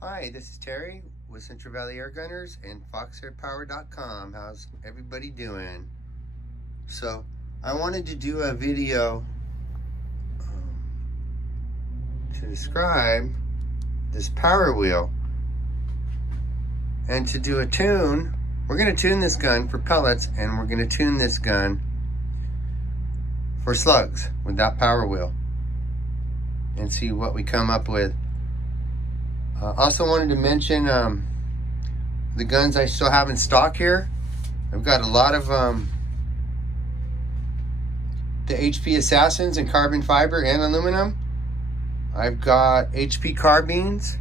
Hi, this is Terry with Central Valley Air Gunners and FoxAirPower.com. How's everybody doing? So, I wanted to do a video to describe this power wheel. And to do a tune, we're going to tune this gun for pellets, and we're going to tune this gun for slugs with that power wheel and see what we come up with. Also wanted to mention the guns I still have in stock here. I've got a lot of the HP Assassins in carbon fiber and aluminum. I've got HP carbines,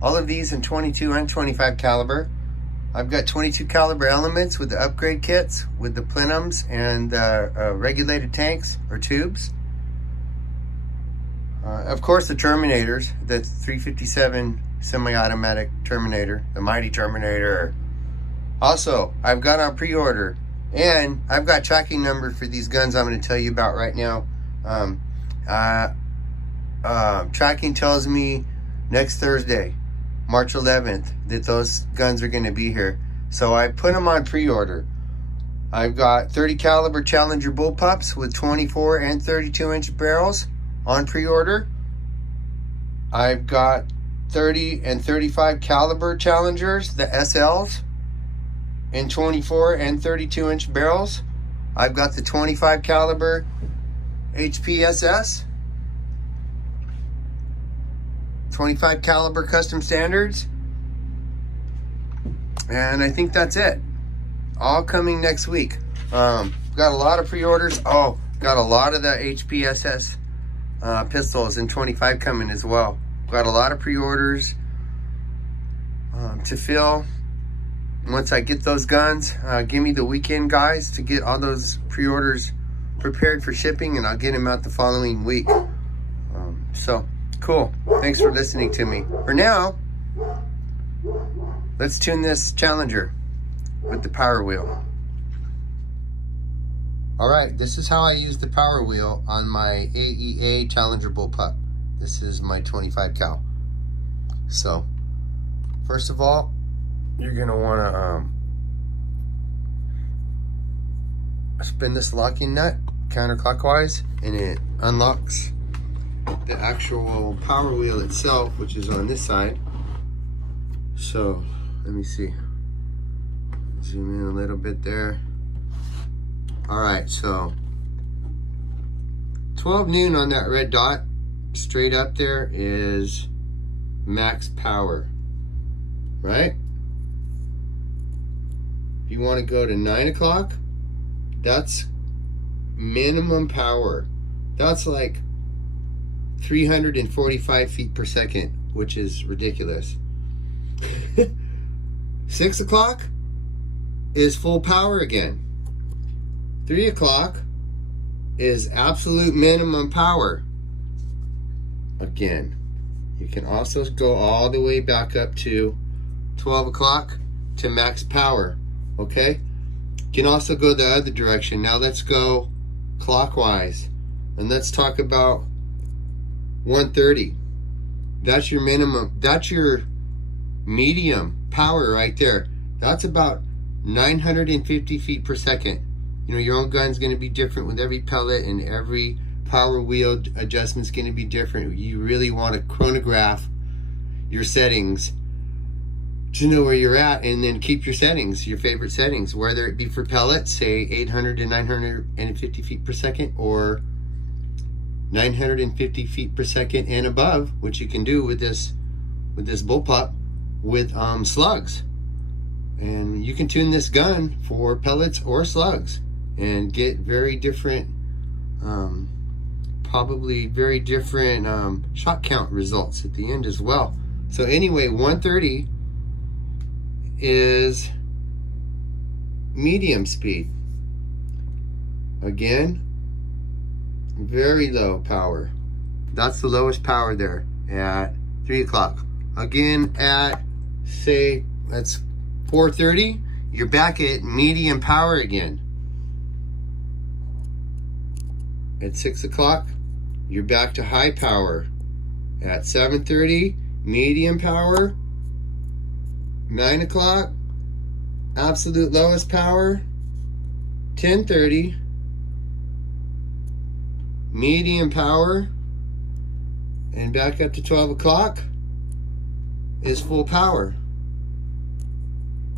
all of these in 22 and 25 caliber. I've got 22 caliber elements with the upgrade kits with the plenums and regulated tanks or tubes. Of course, the Terminators, the 357 semi-automatic Terminator, the mighty Terminator. Also, I've got on pre-order, and I've got tracking number for these guns I'm going to tell you about right now. Tracking tells me next Thursday, March 11th, that those guns are going to be here. So I put them on pre-order. I've got 30 caliber Challenger bullpups with 24 and 32 inch barrels on pre-order. I've got 30 and 35 caliber Challengers, the SLs, in 24 and 32 inch barrels. I've got the 25 caliber HPSS, 25 caliber custom standards, and I think that's it. All coming next week. Got a lot of pre-orders. Oh, got a lot of the HPSS pistols in 25 coming as well. Got a lot of pre-orders to fill. Once I get those guns, give me the weekend, guys, to get all those pre-orders prepared for shipping, and I'll get them out the following week. So cool. Thanks for listening to me. For now, let's tune this Challenger with the power wheel. Alright, this is how I use the power wheel on my AEA Challenger bullpup. This is my 25 cal. So, first of all, you're gonna wanna spin this locking nut counterclockwise, and it unlocks the actual power wheel itself, which is on this side. So, let me see. Zoom in a little bit there. Alright, so 12 noon on that red dot, straight up there is max power, right? If you want to go to 9 o'clock, that's minimum power. That's like 345 feet per second, which is ridiculous. 6 o'clock is full power again. 3 o'clock is absolute minimum power again. You can also go all the way back up to 12 o'clock to max power. Okay, you can also go the other direction. Now let's go clockwise, and let's talk about 1:30. That's your minimum, that's your medium power right there. That's about 950 feet per second. You know, your own gun's going to be different with every pellet, and every power wheel adjustment's going to be different. You really want to chronograph your settings to know where you're at, and then keep your settings, your favorite settings, whether it be for pellets, say 800 to 950 feet per second, or 950 feet per second and above, which you can do with this bullpup with slugs. And you can tune this gun for pellets or slugs and get very different, probably very different shot count results at the end as well. So anyway, 130 is medium speed. Again, very low power. That's the lowest power there at 3 o'clock. Again, at say that's 4:30, you're back at medium power again. At 6 o'clock, you're back to high power. At 7:30, medium power. 9 o'clock, absolute lowest power, 10:30, medium power, and back up to 12 o'clock is full power.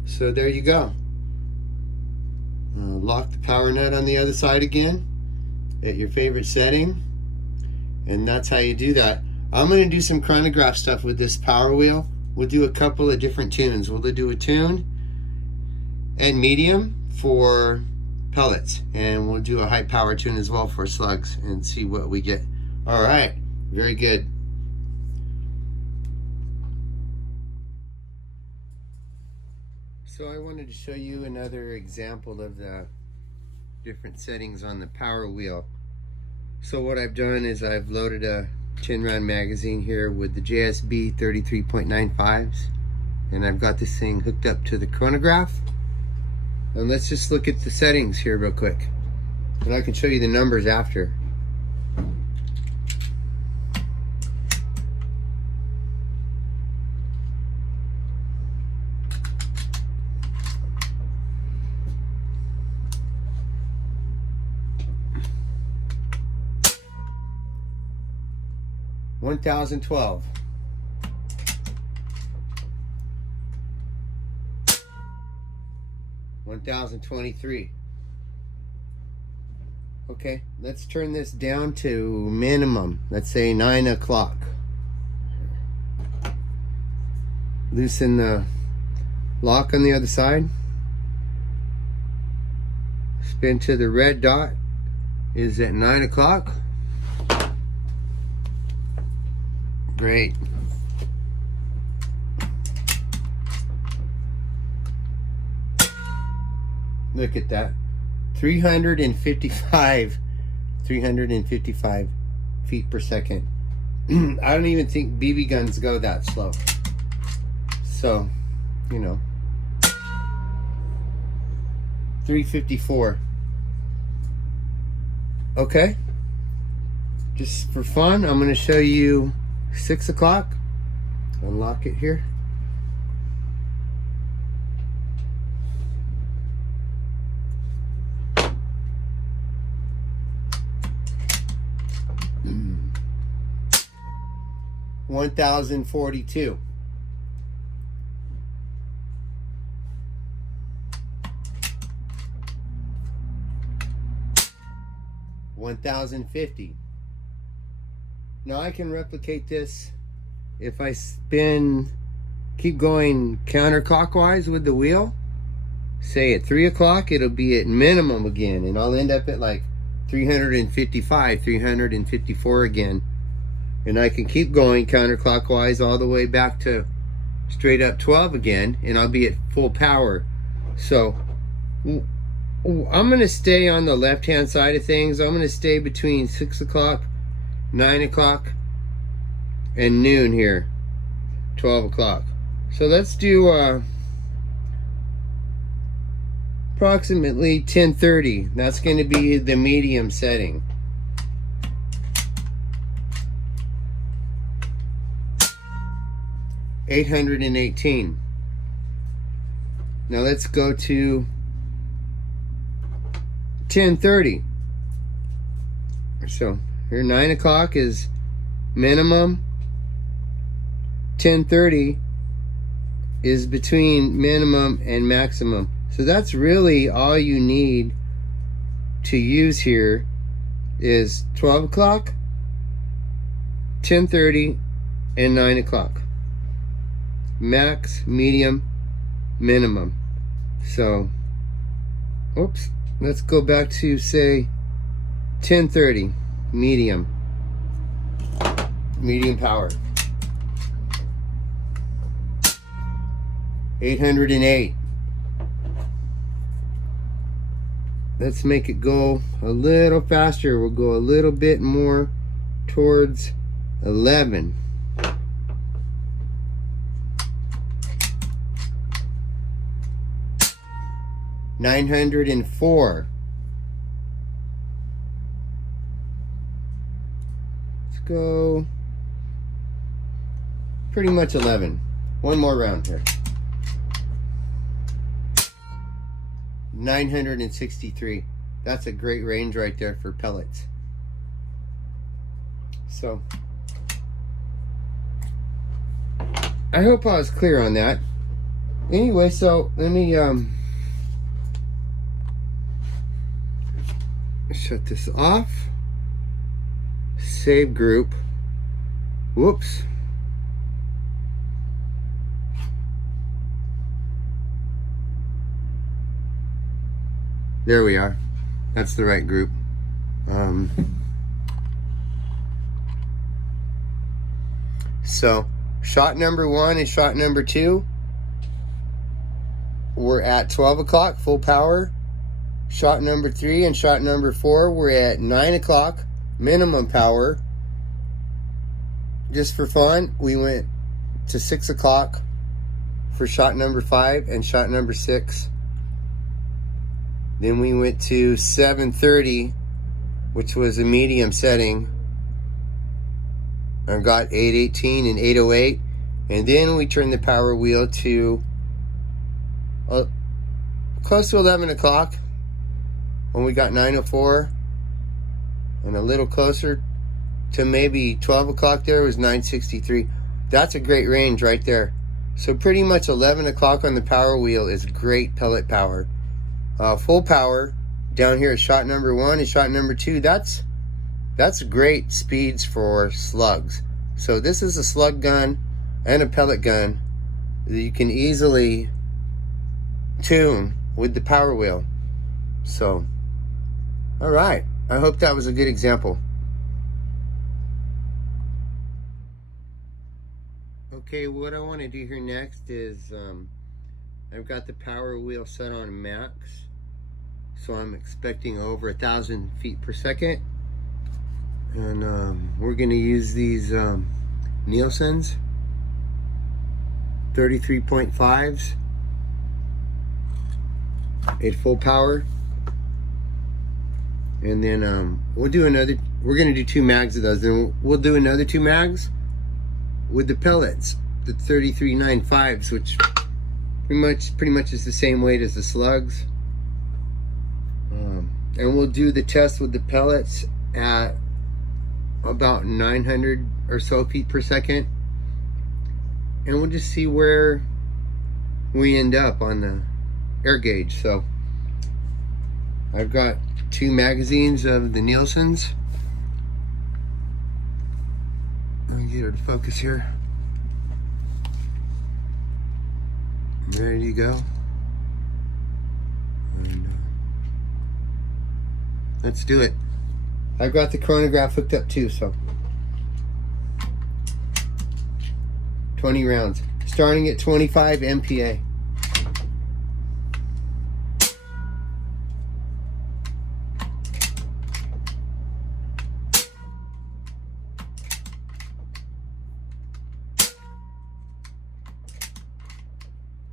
So there you go. Lock the power nut on the other side again at your favorite setting, and that's how you do that. I'm going to do some chronograph stuff with this power wheel. We'll do a couple of different tunes. We'll do a tune and medium for Pellets, and we'll do a high power tune as well for Slugs and see what we get. All right, very good. So I wanted to show you another example of the different settings on the power wheel. So what I've done is I've loaded a 10-round magazine here with the JSB 33.95s, and I've got this thing hooked up to the chronograph. And let's just look at the settings here real quick, and I can show you the numbers after. $1,012. $1,023. Okay, let's turn this down to minimum. Let's say 9 o'clock. Loosen the lock on the other side. Spin to the red dot is at 9 o'clock. Great. Look at that. 355 feet per second. I don't even think BB guns go that slow. So, you know. 354. Okay. Just for fun, I'm going to show you 6 o'clock. Unlock it here. $1,042. $1,050. Now I can replicate this if I keep going counterclockwise with the wheel. Say at 3 o'clock, it'll be at minimum again, and I'll end up at like 355, 354 again. And I can keep going counterclockwise all the way back to straight up 12 again, and I'll be at full power. So I'm going to stay on the left hand side of things. I'm going to stay between 6 o'clock, 9 o'clock, and noon here, 12 o'clock. So let's do approximately 10:30. That's going to be the medium setting. $818. Now let's go to 10:30. So here 9 o'clock is minimum. 10:30 is between minimum and maximum. So that's really all you need to use here is 12 o'clock, 10:30, and 9 o'clock. Max, medium, minimum. So, oops, let's go back to say 10:30, medium power. 808. Let's make it go a little faster. We'll go a little bit more towards 11. 904. Let's go pretty much 11. One more round here. 963. That's a great range right there for pellets. So I hope I was clear on that. Anyway, so let me shut this off. Save group. Whoops. There we are. That's the right group. So shot number 1 and shot number 2 we're at 12 o'clock full power. Shot number 3 and shot number 4 we're at 9 o'clock minimum power. Just for fun, we went to 6 o'clock for shot number 5 and shot number 6. Then we went to 7:30, which was a medium setting. I got 818 and 808. And then we turned the power wheel to close to 11 o'clock when we got 904. And a little closer to maybe 12 o'clock there was 963. That's a great range right there. So pretty much 11 o'clock on the power wheel is great pellet power. Full power down here at shot number 1 and shot number 2, that's great speeds for slugs. So this is a slug gun and a pellet gun that you can easily tune with the power wheel. So alright, I hope that was a good example. Okay, what I want to do here next is I've got the power wheel set on max, so I'm expecting over 1,000 feet per second, and we're going to use these Nielsen's 33.5s at full power, and then we'll do another. We're going to do 2 mags of those, and we'll do another 2 mags with the pellets, the 33.95s, which pretty much is the same weight as the slugs. And we'll do the test with the pellets at about 900 or so feet per second, and we'll just see where we end up on the air gauge. So I've got 2 magazines of the Nielsen's. Let me get her to focus here. There you go. And, let's do it. I've got the chronograph hooked up too, so 20 rounds, starting at 25 MPa.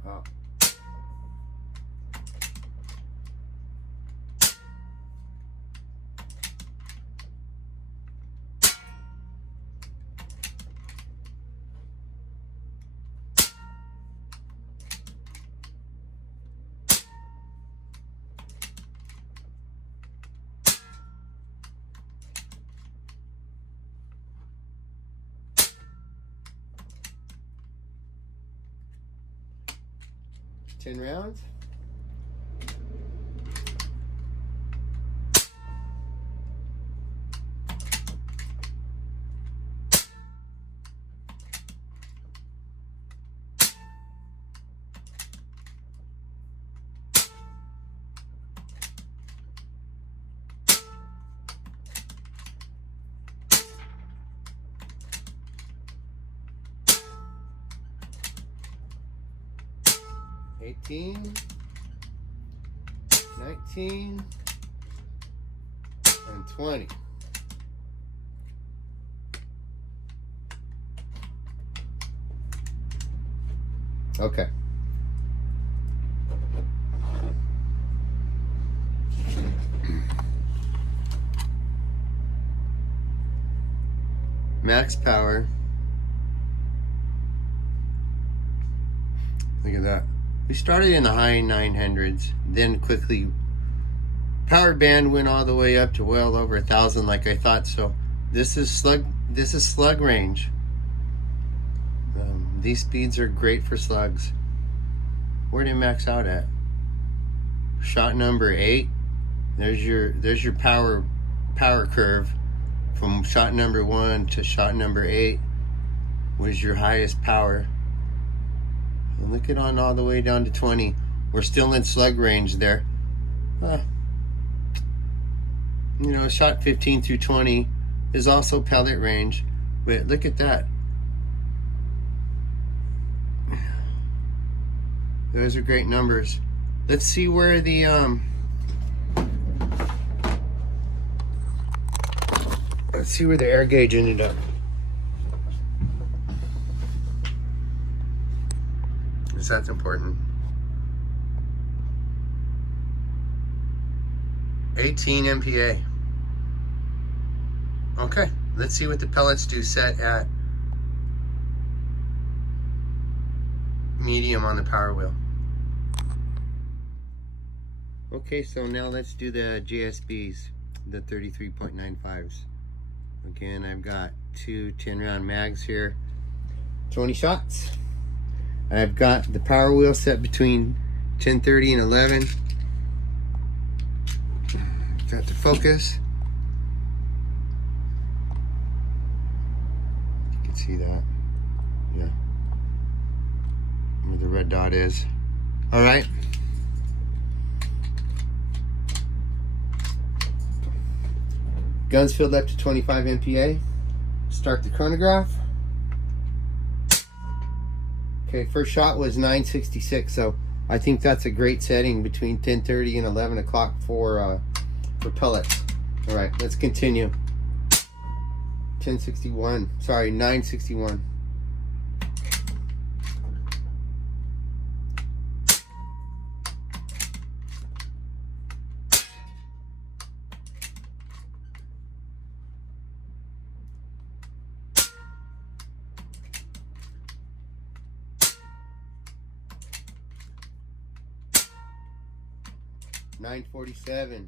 Wow. Ten rounds. $18, $19, and $20. Okay. Max power. Look at that. We started in the high 900s, then quickly power band went all the way up to well over 1,000 like I thought. So this is slug range. These speeds are great for slugs. Where did it max out at? Shot number 8. There's your power curve from shot number 1 to shot number 8 was your highest power. And look at on all the way down to 20. We're still in slug range there. You know, shot 15 through 20 is also pellet range, but look at that. Those are great numbers. Let's see where the air gauge ended up. Because that's important. 18 MPa. Okay, let's see what the pellets do set at medium on the power wheel. Okay, so now let's do the JSBS, the 33.95s. Again, I've got two 10-round mags here, 20 shots. I've got the power wheel set between 10:30 and 11. Got the focus. You can see that. Yeah. Where the red dot is. All right. Guns filled up to 25 MPa. Start the chronograph. Okay, first shot was 966, so I think that's a great setting between 10:30 and 11 o'clock for pellets. All right, let's continue. 1061, sorry, 961. $947.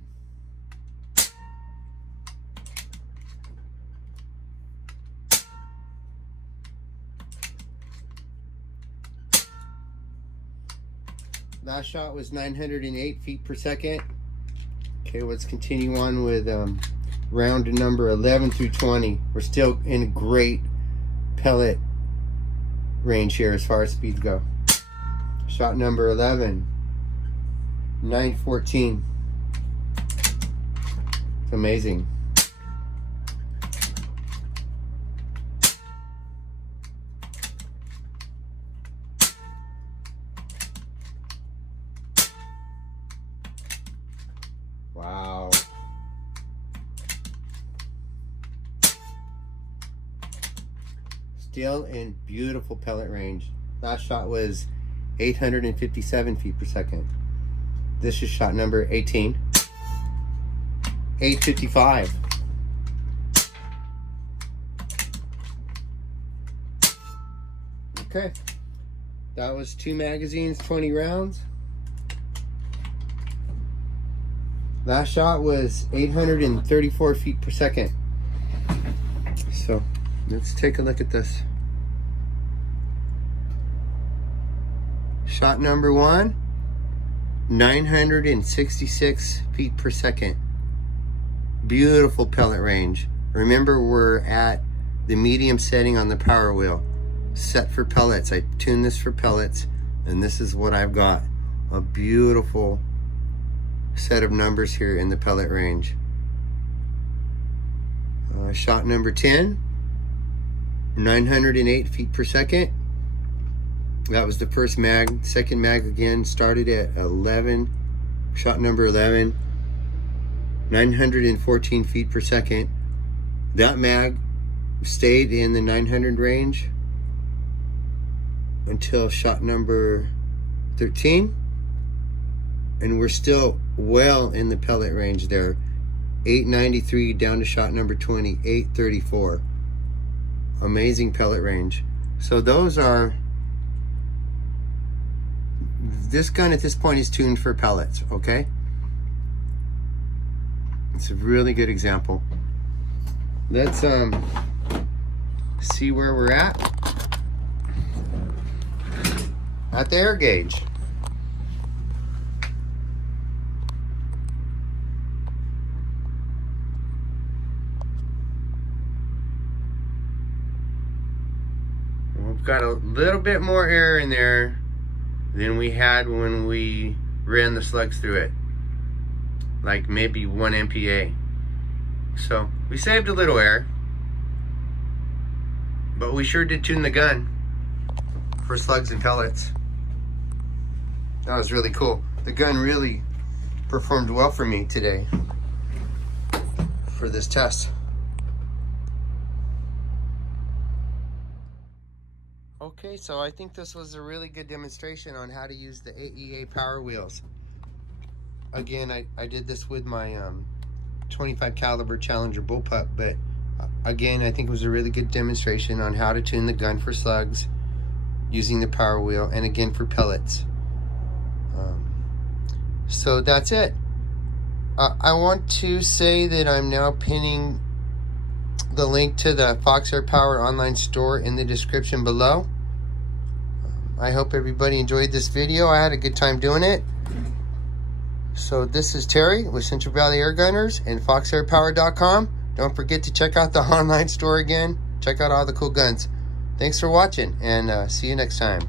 Last shot was 908 feet per second. Okay, let's continue on with round number 11 through 20. We're still in great pellet range here as far as speeds go. Shot number 11. 914. It's amazing. Wow. Still in beautiful pellet range. Last shot was 857 feet per second. This is shot number 18. 855. Okay. That was 2 magazines, 20 rounds. Last shot was 834 feet per second. So let's take a look at this. Shot number 1. 966 feet per second. Beautiful pellet range. Remember, we're at the medium setting on the power wheel. Set for pellets. I tuned this for pellets, and this is what I've got. A beautiful set of numbers here in the pellet range. Shot number 10. 908 feet per second. That was the first mag. Second mag again started at 11. Shot number 11. 914 feet per second. That mag stayed in the 900 range until shot number 13. And we're still well in the pellet range there. 893 down to shot number 20. 834. Amazing pellet range. So those are this gun at this point is tuned for pellets, okay? It's a really good example. Let's see where we're at the air gauge. We've got a little bit more air in there than we had when we ran the slugs through it, like maybe 1 MPa. So we saved a little air, but we sure did tune the gun for slugs and pellets. That was really cool. The gun really performed well for me today for this test. Okay, so I think this was a really good demonstration on how to use the AEA power wheels. Again, I did this with my 25 caliber Challenger bullpup, but again, I think it was a really good demonstration on how to tune the gun for slugs using the power wheel, and again for pellets. So that's it. I want to say that I'm now pinning the link to the Fox Air Power online store in the description below. I hope everybody enjoyed this video. I had a good time doing it. So this is Terry with Central Valley Air Gunners and foxairpower.com. Don't forget to check out the online store again. Check out all the cool guns. Thanks for watching, and see you next time.